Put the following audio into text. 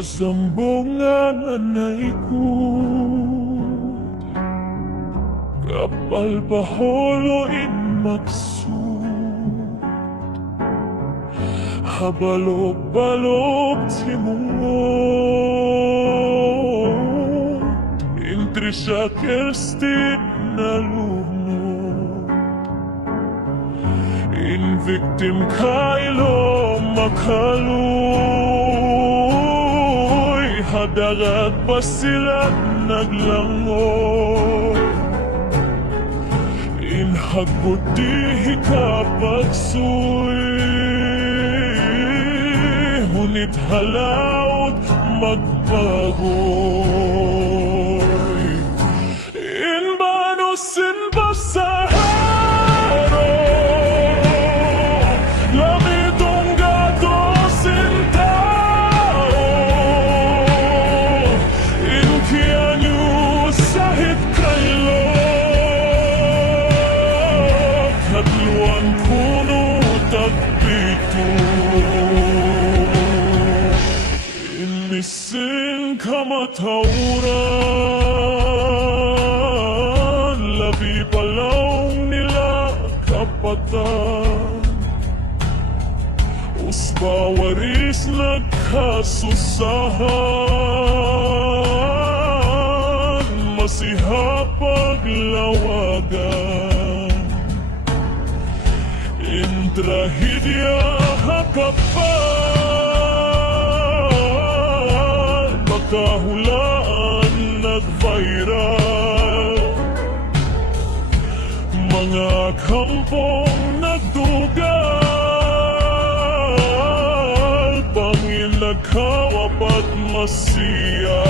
Kasambungan na ikot, kapal paholoin maksud, habalog-balog timungot, intri sa kelstid na lumot, in victim kailo makaluy, hadarat pa sila naglangoy, in hagbuti hikapagsuy, ngunit halaut magpagoy, in banusin pasahero, lamitong gatosin tao, in kianyo sahit kailo, katluan kuno tagpito, in misin kamatauran, labi palaw nila kapatan, usbawaris nagkasusahan, masihapaglawagan, in trahedya hakapan, makahulaan nag-viral, mga kampong nagdugal, pangin nagkawapat masiya,